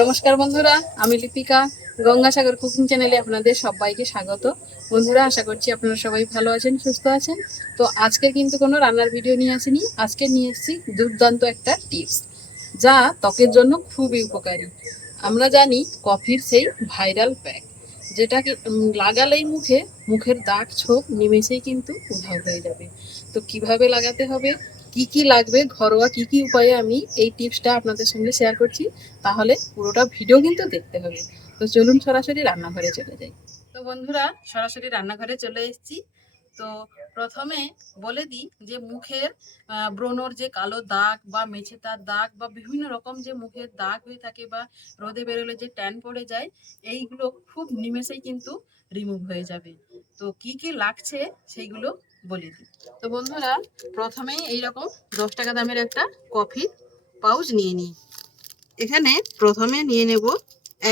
নমস্কার বন্ধুরা, আমি লিপিকা। গঙ্গাসাগর কুকিং চ্যানেলে আপনাদের সবাইকে স্বাগত। বন্ধুরা, আশা করছি আপনারা সবাই ভালো আছেন, সুস্থ আছেন। তো আজকে কিন্তু কোনো রান্নার ভিডিও নিয়ে আসিনি। আজকে নিয়ে এসেছি দুর্দান্ত একটা টিপস, যা ত্বকের জন্য খুবই উপকারী। আমরা জানি কফির সেই ভাইরাল প্যাক যেটাকে লাগালেই মুখে, মুখের দাগ ছোপ নিমেষেই কিন্তু উধাও হয়ে যাবে। তো কীভাবে লাগাতে হবে? কি কি লাগবে, ঘরোয়া কি কি উপায়ে আমি এই টিপসটা আপনাদের সঙ্গে শেয়ার করছি, তাহলে পুরোটা ভিডিও কিন্তু দেখতে হবে। তো চলুন সরাসরি রান্নাঘরে চলে যাই। তো বন্ধুরা, সরাসরি রান্নাঘরে চলে এসেছি। তো প্রথমে বলে দিই যে মুখের ব্রণর যে কালো দাগ বা মেছেতার দাগ বা বিভিন্ন রকম যে মুখের দাগ হয়ে থাকে বা রোদে বেরোলে যে ট্যান পড়ে যায়, এইগুলো খুব নিমেষেই কিন্তু রিমুভ হয়ে যাবে। তো কি কি লাগছে, সেইগুলো বলে দিই। তো বন্ধুরা, প্রথমেই এইরকম দশ টাকা দামের একটা কফি পাউচ নিয়ে নিই। এখানে প্রথমে নিয়ে নেব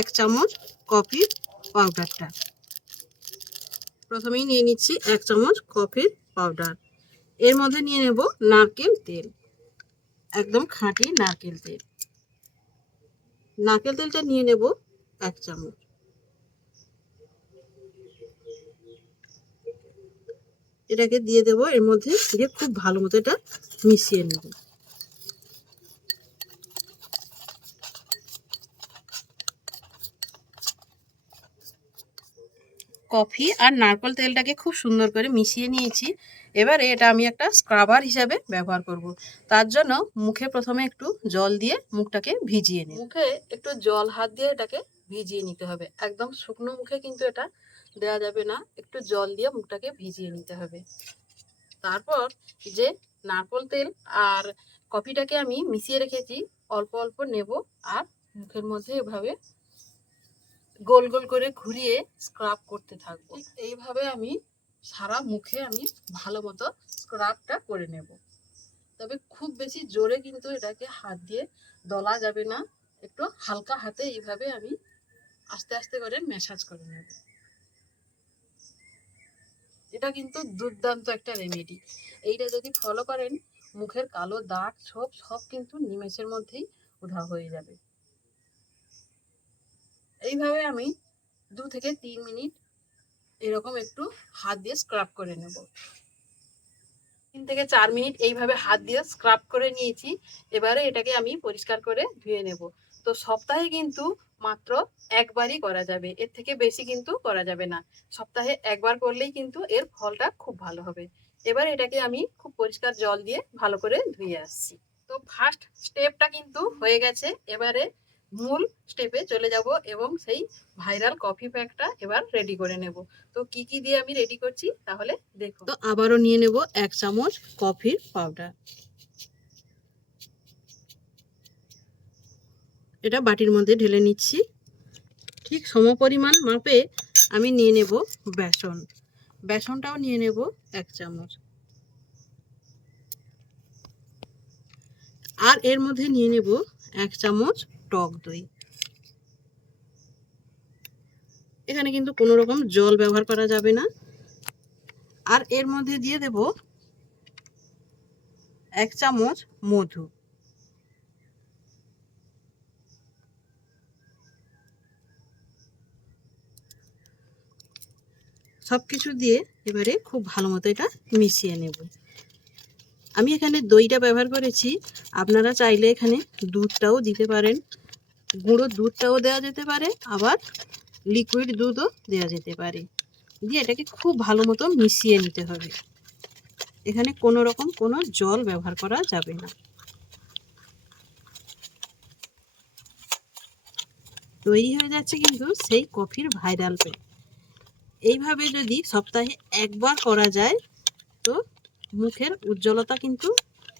এক চামচ কফির পাউডারটা। প্রথমেই নিয়ে নিচ্ছি এক চামচ কফির পাউডার। এর মধ্যে নিয়ে নেব নারকেল তেল। একদম খাঁটি নারকেল তেল। নারকেল তেলটা নিয়ে নেব এক চামচ। এটাকে দিয়ে দেব, এর মধ্যে দিয়ে খুব ভালো মতো এটা মিশিয়ে নেব। কফি আর নারকেল তেলটাকে খুব সুন্দর করে মিশিয়ে নিয়েছি। এবারে এটা আমি একটা স্ক্রাবার হিসাবে ব্যবহার করব। তার জন্য মুখে প্রথমে একটু জল দিয়ে মুখটাকে ভিজিয়ে নিই মুখে একটু জল হাত দিয়ে এটাকে ভিজিয়ে নিতে হবে। একদম শুকনো মুখে কিন্তু এটা দেওয়া যাবে না। একটু জল দিয়ে মুখটাকে ভিজিয়ে নিতে হবে। তারপর যে নারকল তেল আর কফিটাকে আমি মিশিয়ে রেখেছি, অল্প অল্প নেব আর মুখের মধ্যে এভাবে গোল গোল করে ঘুরিয়ে স্ক্রাব করতে থাকব। এইভাবে আমি সারা মুখে আমি ভালো মতো স্ক্রাবটা করে নেব। তবে খুব বেশি জোরে কিন্তু এটাকে হাত দিয়ে দলা যাবে না। একটু হালকা হাতে এইভাবে আমি আস্তে আস্তে করে ম্যাসাজ করে নেব। এটা কিন্তু দুর্দান্ত একটা রেমেডি এইটা যদি ফলো করেন, মুখের কালো দাগ, ছোপ, সব কিন্তু নিমেষের মধ্যেই উধাও হয়ে যাবে। এইভাবে আমি দু থেকে তিন মিনিট এরকম একটু হাত দিয়ে স্ক্রাব করে নেব। তিন থেকে চার মিনিট এইভাবে হাত দিয়ে স্ক্রাব করে নিয়েছি। এবারে এটাকে আমি পরিষ্কার করে ধুয়ে নেব। তো সপ্তাহে কিন্তু মাত্র একবারই করা যাবে। এর থেকে বেশি কিন্তু করা যাবে না। সপ্তাহে একবার করলেই কিন্তু এর ফলটা খুব ভালো হবে। এবার এটাকে আমি খুব পরিষ্কার জল দিয়ে ভালো করে ধুয়ে আসছি। তো ফার্স্ট স্টেপটা কিন্তু হয়ে গেছে। এবারে মূল স্টেপে চলে যাব এবং সেই ভাইরাল কফি প্যাকটা এবার রেডি করে নেব। তো কি কি দিয়ে আমি রেডি করছি তাহলে দেখো। তো আবারও নিয়ে নেব এক চামচ কফির পাউডার এটা বাটির মধ্যে ঢেলে নিচ্ছি। ঠিক সমপরিমাণ মাপে আমি নিয়ে নেব বেসন। বেসনটাও নিয়ে নেব এক চামচ। আর এর মধ্যে নিয়ে নেব এক চামচ টক দই। এখানে কিন্তু কোনো রকম জল ব্যবহার করা যাবে না। আর এর মধ্যে দিয়ে দেব এক চামচ মধু। সব কিছু দিয়ে এবারে খুব ভালো মতো এটা মিশিয়ে নেব। আমি এখানে দইটা ব্যবহার করেছি। আপনারা চাইলে এখানে দুধটাও দিতে পারেন। গুঁড়ো দুধটাও দেওয়া যেতে পারে, আবার লিকুইড দুধও দেওয়া যেতে পারে। দিয়ে এটাকে খুব ভালো মতো মিশিয়ে নিতে হবে। এখানে কোনো রকম কোনো জল ব্যবহার করা যাবে না। তৈরি হয়ে যাচ্ছে কিন্তু সেই কফির ভাইরাল প্যাক এইভাবে যদি সপ্তাহে একবার করা যায়, তো মুখের উজ্জ্বলতা কিন্তু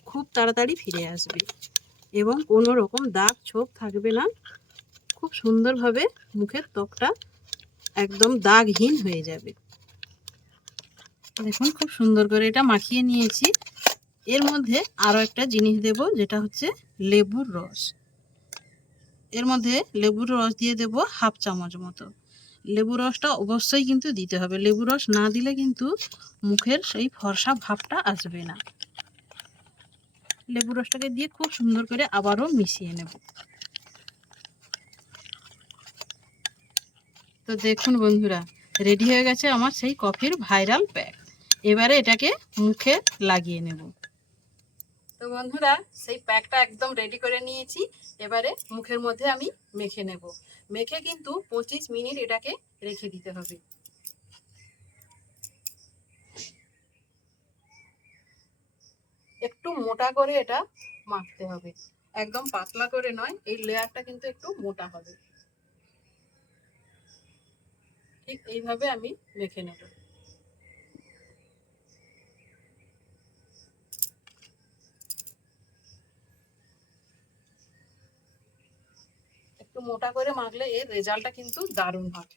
খুব তাড়াতাড়ি ফিরে আসবে। এবং কোনো রকম দাগ ছোপ থাকবে না। খুব সুন্দরভাবে মুখের ত্বকটা একদম দাগহীন হয়ে যাবে। দেখুন, খুব সুন্দর করে এটা মাখিয়ে নিয়েছি। এর মধ্যে আরও একটা জিনিস দেব, যেটা হচ্ছে লেবুর রস। এর মধ্যে লেবুর রস দিয়ে দেব হাফ চামচ মতো। লেবু রসটা অবশ্যই কিন্তু দিতে হবে। লেবু রস না দিলে কিন্তু মুখের সেই ফর্সা ভাবটা আসবে না। লেবু রসটাকে দিয়ে খুব সুন্দর করে আবারও মিশিয়ে নেব। তো দেখুন বন্ধুরা, রেডি হয়ে গেছে আমার সেই কফির ভাইরাল প্যাক। এবারে এটাকে মুখে লাগিয়ে নেব। তো বন্ধুরা, সেই প্যাকটা একদম রেডি করে নিয়েছি। এবারে মুখের মধ্যে আমি মেখে নেব। মেখে কিন্তু পঁচিশ মিনিট এটাকে রেখে দিতে হবে। একটু মোটা করে এটা মাখতে হবে। একদম পাতলা করে নয়, এই লেয়ারটা কিন্তু একটু মোটা হবে। ঠিক এইভাবে আমি মেখে নেব। মোটা করে মাখলে এর রেজাল্টটা কিন্তু দারুণ হবে।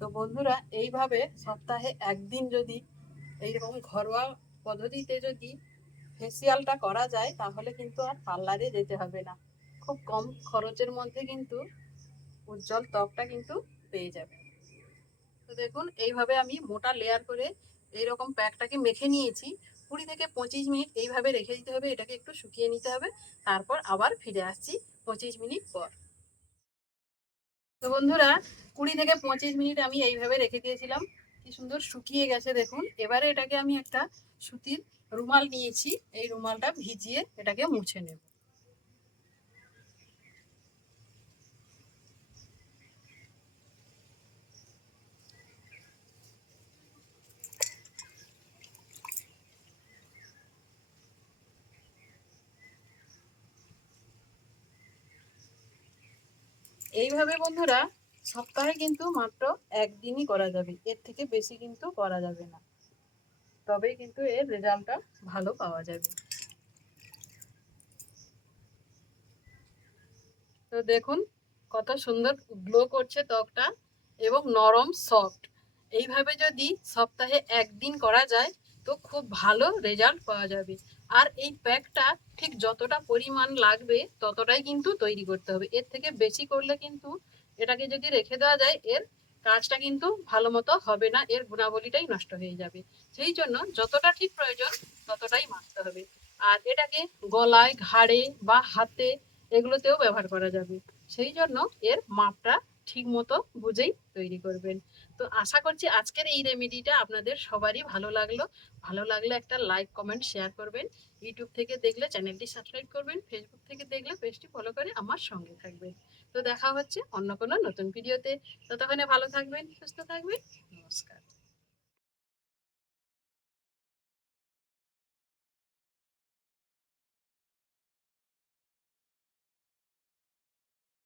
তো বন্ধুরা, এইভাবে সপ্তাহে একদিন যদি এইরকম ঘরোয়া পদ্ধতিতে যদি ফেসিয়ালটা করা যায়, তাহলে কিন্তু আর পার্লারে যেতে হবে না। খুব কম খরচের মধ্যে কিন্তু উজ্জ্বল ত্বকটা কিন্তু পেয়ে যাবে। তো দেখুন, এইভাবে আমি মোটা লেয়ার করে এইরকম প্যাকটাকে মেখে নিয়েছি। কুড়ি থেকে পঁচিশ মিনিট এইভাবে রেখে দিতে হবে, এটাকে একটু শুকিয়ে নিতে হবে। তারপর আবার ফিরে আসছি পঁচিশ মিনিট পর। তো বন্ধুরা, কুড়ি থেকে পঁচিশ মিনিট আমি এইভাবে রেখে দিয়েছিলাম। কি সুন্দর শুকিয়ে গেছে দেখুন। এবারে এটাকে আমি একটা সুতির রুমাল নিয়েছি। এই রুমালটা ভিজিয়ে এটাকে মুছে নেব। এইভাবে বন্ধুরা, সপ্তাহে কিন্তু মাত্র একদিনই করা যাবে। এর থেকে বেশি কিন্তু করা যাবে না। তবেই কিন্তু এর রেজাল্টটা ভালো পাওয়া যাবে। তো দেখুন, কত সুন্দর গ্লো করছে ত্বকটা এবং নরম সফট। এইভাবে যদি সপ্তাহে একদিন করা যায়, তো খুব ভালো রেজাল্ট পাওয়া যাবে। আর এই প্যাকটা ঠিক যতটা পরিমাণ লাগবে ততটাই কিন্তু তৈরি করতে হবে। এর থেকে বেশি করলে কিন্তু এটাকে যদি রেখে দেওয়া যায়, এর কাজটা কিন্তু ভালো মতো হবে না, এর গুণাবলীটাই নষ্ট হয়ে যাবে। সেই জন্য যতটা ঠিক প্রয়োজন ততটাই মাখতে হবে। আর এটাকে গলায়, ঘাড়ে বা হাতে এগুলোতেও ব্যবহার করা যাবে। সেই জন্য এর মাপটা ঠিক মতো বুঝেই তৈরি করবেন। তো আশা করছি আজকের এই রেমেডিটা আপনাদের সবারই ভালো লাগল। ভালো লাগলে একটা লাইক, কমেন্ট, শেয়ার করবেন। ইউটিউব থেকে দেখলে চ্যানেলটি সাবস্ক্রাইব করবেন। ফেসবুক থেকে দেখলে পেজটি ফলো করে আমার সঙ্গে থাকবেন। তো দেখা হচ্ছে অন্য কোনো নতুন ভিডিওতে। ততক্ষণে ভালো থাকবেন, সুস্থ থাকবেন। নমস্কার।